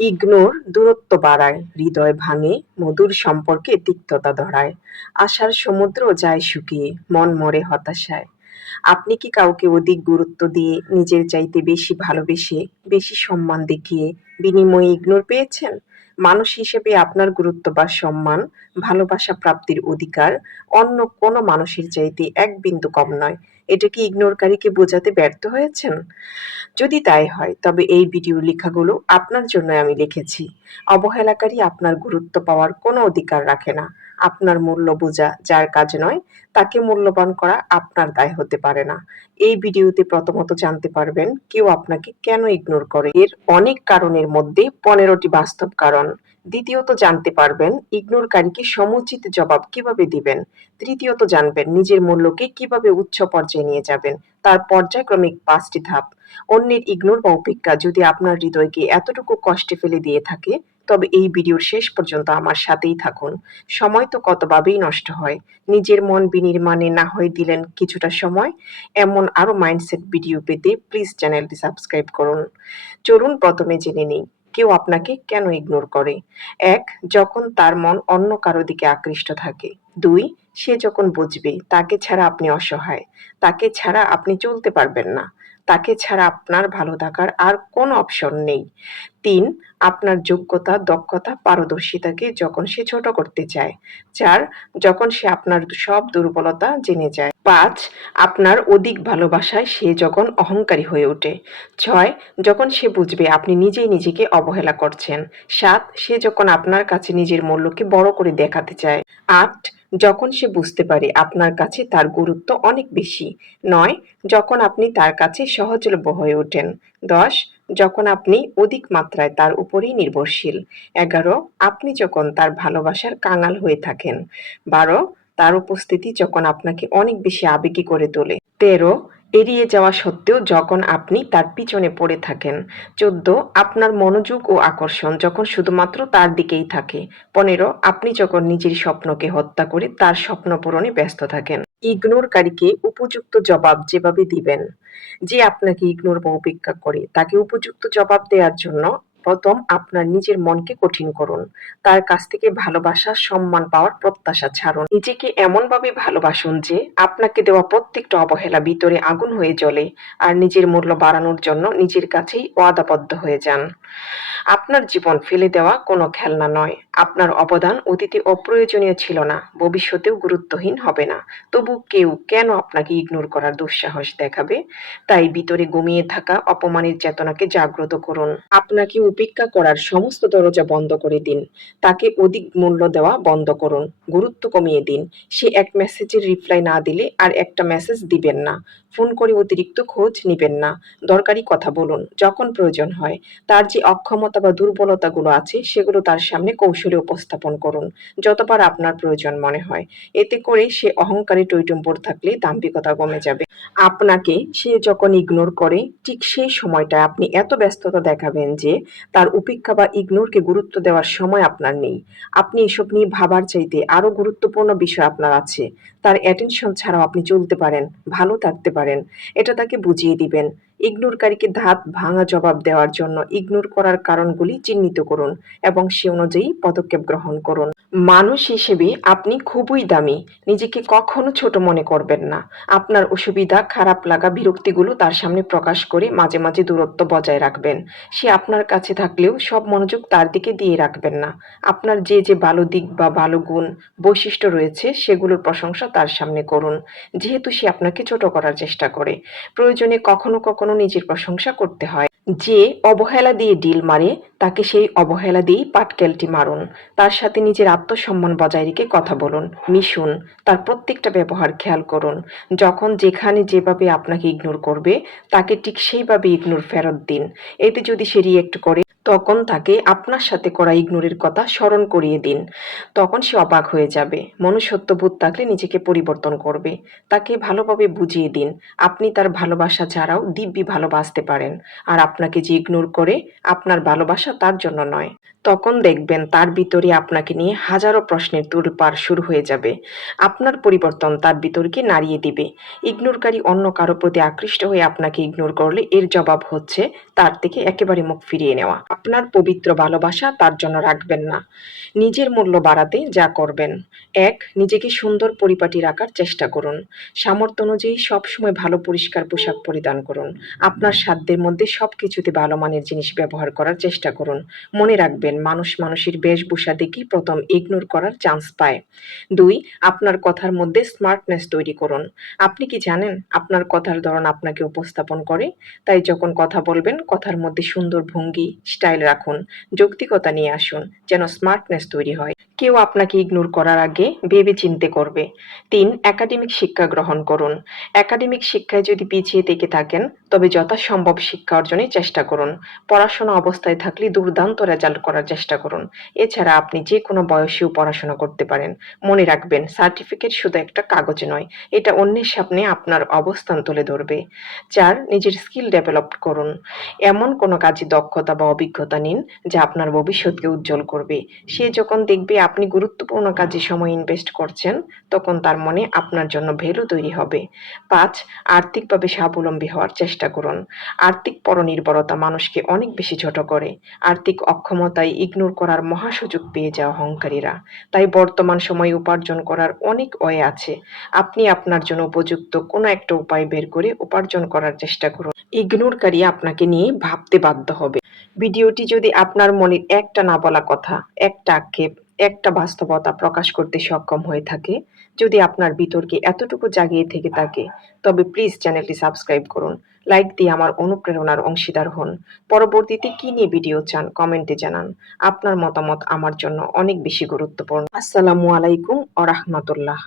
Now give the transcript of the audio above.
Ignore দূরত্ব বাড়ায়, হৃদয় ভাঙে, মধুর সম্পর্কে তিক্ততা ধরায়। আশার সমুদ্র যায় শুকিয়ে, মন মরে হতাশায়। আপনি কি কাউকে অধিক গুরুত্ব দিয়ে নিজের চাইতে বেশি ভালোবেসে, বেশি সম্মান দেখিয়ে, বিনিময়ে ইগনোর পেয়েছেন? মানুষ হিসেবে আপনার গুরুত্ব বা সম্মান, ভালোবাসা প্রাপ্তির অধিকার অন্য কোনো মানুষের চাইতে এক বিন্দু কম নয়। এটা কি ইগনোরকারীকে বোঝাতে ব্যর্থ হয়েছেন? যদি তাই হয়, তবে এই ভিডিওর লেখাগুলো আপনার জন্য আমি লিখেছি। অবহেলাকারী আপনার গুরুত্ব পাওয়ার কোনো অধিকার রাখে না। আপনার মূল্য বোঝা যার কাজ নয়, তাকে মূল্যবান করা আপনার দায় হতে পারে না। এই ভিডিওতে প্রথমত জানতে পারবেন, কেউ আপনাকে কেন ইগনোর করে? এর অনেক কারণের মধ্যে পনেরোটি বাস্তব কারণ। দ্বিতীয়ত জানতে পারবেন ইগনোরকারীকে সমুচিত জবাব কীভাবে দিবেন। তৃতীয়ত জানবেন নিজের মূল্যকে কীভাবে উচ্চ পর্যায়ে নিয়ে যাবেন, তার পর্যায়ক্রমিক পাঁচটি ধাপ। অন্যের ইগনোর বা উপেক্ষা যদি আপনার হৃদয়কে এতটুকু কষ্টে ফেলে দিয়ে থাকে, তবে এই ভিডিওর শেষ পর্যন্ত আমার সাথেই থাকুন। সময় তো কতভাবেই নষ্ট হয়। নিজের মন বিনির্মাণে না হয়ে দিলেন কিছুটা সময়। এমন আরও মাইন্ডসেট ভিডিও পেতে প্লিজ চ্যানেলটি সাবস্ক্রাইব করুন। চলুন প্রথমে জেনে নিই কেউ আপনাকে কেন ইগনোর করে? এক, যখন তার মন অন্য কারও দিকে আকৃষ্ট থাকে। দুই, সে যখন বুঝবে, তাকে ছাড়া আপনি অসহায়। তাকে ছাড়া আপনি চলতে পারবেন না। তাকে ছাড়া আপনার ভালো থাকার আর কোনো অপশন নেই। তিন, আপনার যোগ্যতা, দক্ষতা, পারদর্শিতাকে যখন সে ছোট করতে চায়। চার, যখন সে আপনার সব দুর্বলতা জেনে যায়। পাঁচ, আপনার অধিক ভালোবাসায় সে যখন অহংকারী হয়ে ওঠে। ছয়, যখন সে বুঝবে আপনি নিজেই নিজেকে অবহেলা করছেন। সাত, সে যখন আপনার কাছে নিজের মূল্যকে বড় করে দেখাতে চায়। আট যখন সে বুঝতে পারে আপনার কাছে তার গুরুত্ব অনেক বেশি। নয়, যখন আপনি তার কাছে সহজলভ্য হয়ে ওঠেন। দশ, যখন আপনি অধিক মাত্রায় তার উপরেই নির্ভরশীল। এগারো, আপনি যখন তার ভালোবাসার কাঙাল হয়ে থাকেন। বারো, তার উপস্থিতি যখন আপনাকে অনেক বেশি আবেগী করে তোলে। তেরো এড়িয়ে যাওয়া সত্ত্বেও যখন আপনি তার পিছনে পড়ে থাকেন। চোদ্দ, আপনার মনোযোগ ও আকর্ষণ যখন শুধুমাত্র তার দিকেই থাকে। পনেরো, আপনি যখন নিজের স্বপ্নকে হত্যা করে তার স্বপ্ন পূরণে ব্যস্ত থাকেন। ইগনোরকারীকে উপযুক্ত জবাব যেভাবে দিবেন, যে আপনাকে ইগনোর বা উপেক্ষা করে, তাকে উপযুক্ত জবাব দেওয়ার জন্য প্রথম আপনার নিজের মনকে কঠিন করুন। তার কাছ থেকে ভালোবাসা, সম্মান পাওয়ার প্রত্যাশা ছাড়ুন। নিজেকে এমনভাবে ভালোবাসুন যে, আপনাকে দেওয়া প্রত্যেকটা অবহেলা ভিতরে আগুন হয়ে জ্বলে আর নিজের মূল্য বাড়ানোর জন্য নিজের কাছেই ওয়াদাবদ্ধ হয়ে যান। আপনার জীবন ফেলে দেওয়া কোনো খেলনা নয়। আপনার অবদান অতীতে অপ্রয়োজনীয় ছিল না, ভবিষ্যতেও গুরুত্বহীন হবে না। তবু কেউ কেন আপনাকে ইগনোর করার দুঃসাহস দেখাবে? তাই ভিতরে ঘুমিয়ে থাকা, অপমানের চেতনাকে জাগ্রত করুন। আপনাকে উপেক্ষা করার সমস্ত দরজা বন্ধ করে দিন। তাকে অধিক মূল্য দেওয়া বন্ধ করুন। গুরুত্ব কমিয়ে দিন। সে এক মেসেজের রিপ্লাই না দিলে আর একটা মেসেজ দিবেন না। ফোন করে অতিরিক্ত খোঁজ নিবেন না। দরকারি কথা বলুন, যখন প্রয়োজন হয়। তার যে অক্ষমতা বা দুর্বলতাগুলো আছে, সেগুলো তার সামনে কৌশলে উপস্থাপন করুন। যতবার আপনার প্রয়োজন মনে হয়। এতে করে সে অহংকারী টৈটম্বর থাকলে দাম্ভিকতা কমে যাবে। আপনাকে সে যখন ইগনোর করে, ঠিক সেই সময়টা আপনি এত ব্যস্ততা দেখাবেন যে তার উপেক্ষা বা ইগনোরকে গুরুত্ব দেওয়ার সময় আপনার নেই। আপনি এসব নিয়ে ভাবার চাইতে আরও গুরুত্বপূর্ণ বিষয় আপনার আছে। তার অ্যাটেনশন ছাড়াও আপনি চলতে পারেন, ভালো থাকতে পারেন। এটা তাকে বুঝিয়ে দিবেন। ইগনোরকারীকে ধাত ভাঙা জবাব দেওয়ার জন্য ইগনোর করার কারণগুলি চিহ্নিত করুন এবং সে অনুযায়ী পদক্ষেপ গ্রহণ করুন। মানুষ হিসেবে আপনি খুবই দামি, নিজেকে কখনো ছোট মনে করবেন না। আপনার অসুবিধা, খারাপ লাগা বিরক্তিগুলো তার সামনে প্রকাশ করে মাঝে মাঝে দূরত্ব বজায় রাখবেন। সে আপনার কাছে থাকলেও সব মনোযোগ তার দিকে দিয়ে রাখবেন না। আপনার যে যে ভালো দিক বা ভালো গুণ, বৈশিষ্ট্য রয়েছে সেগুলোর প্রশংসা তার সামনে করুন। যেহেতু সে আপনাকে ছোট করার চেষ্টা করে। প্রয়োজনে কখনো কখনো নিজের প্রশংসা করতে হয়। যে অবহেলা দিয়ে ডিল মারে তাকে সেই অবহেলা দিয়েই পাটকেলটি মারুন। তার সাথে নিজের আত্মসম্মান বজায় রেখে কথা বলুন, মিশুন, তার প্রত্যেকটা ব্যবহার খেয়াল করুন। যখন যেখানে যেভাবে আপনাকে ইগনোর করবে, তাকে ঠিক সেইভাবে ইগনোর ফেরত দিন। এতে যদি সে রিয়েক্ট করে, তখন তাকে আপনার সাথে করা ইগনোরের কথা স্মরণ করিয়ে দিন। তখন সে অবাক হয়ে যাবে। মনুষ্যত্ববোধ থাকলে নিজেকে পরিবর্তন করবে। তাকে ভালোভাবে বুঝিয়ে দিন। আপনি তার ভালোবাসা ছাড়াও দিব্যি ভালোবাসতে পারেন। আর আপনাকে যে ইগনোর করে, আপনার ভালোবাসা ভালোবাসা তার জন্য নয়। তখন দেখবেন তার ভিতরে আপনাকে নিয়ে হাজারো প্রশ্নের তোলপাড় শুরু হয়ে যাবে। আপনার পরিবর্তন তার ভিতরকে নাড়িয়ে দিবে। ইগনোরকারী অন্য কারও প্রতি আকৃষ্ট হয়ে আপনাকে ইগনোর করলে এর জবাব হচ্ছে তার থেকে একেবারে মুখ ফিরিয়ে নেওয়া। আপনার পবিত্র ভালোবাসা তার জন্য রাখবেন না। নিজের মূল্য বাড়াতে যা করবেন। এক, নিজেকে সুন্দর পরিপাটি রাখার চেষ্টা করুন। সামর্থ্য অনুযায়ী সবসময় ভালো পরিষ্কার পোশাক পরিধান করুন। আপনার সাধ্যের মধ্যে সবকিছুতে ভালো মানের জিনিস ব্যবহার করার চেষ্টা করুন। মনে রাখবেন, মানুষ মানুষের বেশভূষা দেখেই প্রথম ইগনোর করার চান্স পায়। দুই, আপনার কথার মধ্যে স্মার্টনেস তৈরি করুন। আপনি কি জানেন, আপনার কথার ধরন আপনাকে উপস্থাপন করে? তাই যখন কথা বলবেন, কথার মধ্যে সুন্দর ভঙ্গি স্টাইল রাখুন। যৌক্তিকতা নিয়ে আসুন, যেন স্মার্টনেস তৈরি হয়। কেউ আপনাকে ইগনোর করার আগে ভেবে চিনতে করবে। তিন একাডেমিক শিক্ষা গ্রহণ করুন। একাডেমিক শিক্ষায় যদি পিছিয়ে থেকে থাকেন, তবে যথাসম্ভব শিক্ষা অর্জনের চেষ্টা করুন। পড়াশোনা অবস্থায় থাকলে দুর্দান্ত রেজাল্ট করার চেষ্টা করুন। এছাড়া আপনি যে কোনো বয়সেও পড়াশোনা করতে পারেন। মনে রাখবেন, সার্টিফিকেট শুধু একটা কাগজ নয়, এটা অন্যের সামনে আপনার অবস্থান তুলে ধরবে। চার, নিজের স্কিল ডেভেলপ করুন। এমন কোনো কাজে দক্ষতা বা অভিজ্ঞতা নিন যা আপনার ভবিষ্যৎকে উজ্জ্বল করবে। সে যখন দেখবে আপনি গুরুত্বপূর্ণ কাজে সময় ইনভেস্ট করছেন, তখন তার মনে আপনার জন্য ভ্যালু তৈরি হবে। পাঁচ, আর্থিকভাবে স্বাবলম্বী হওয়ার চেষ্টা করুন। আর্থিক পরনির্ভরতা মানুষকে অনেক বেশি ছোট করে। আর্থিক অক্ষমতায় ইগনোর করার মহা সুযোগ পেয়ে যায় অহংকারীরা তাই বর্তমান সময়ে উপার্জন করার অনেক ওয়ে আছে। আপনি আপনার জন্য উপযুক্ত কোনো একটা উপায় বের করে উপার্জন করার চেষ্টা করুন। ইগনোরকারী আপনাকে নিয়ে ভাবতে বাধ্য হবে। ভিডিওটি যদি আপনার মনের একটা না বলা কথা, একটা আক্ষেপ, একটা বাস্তবতা প্রকাশ করতে সক্ষম হয়ে থাকে, যদি আপনার বিতর্কে এতটুকু জাগিয়ে থেকে থাকে, তবে প্লিজ চ্যানেলটি সাবস্ক্রাইব করুন। লাইক দিয়ে আমার অনুপ্রেরণার অংশীদার হন। পরবর্তীতে কি নিয়ে ভিডিও চান কমেন্টে জানান। আপনার মতামত আমার জন্য অনেক বেশি গুরুত্বপূর্ণ। আসসালামু আলাইকুম ও রাহমাতুল্লাহ।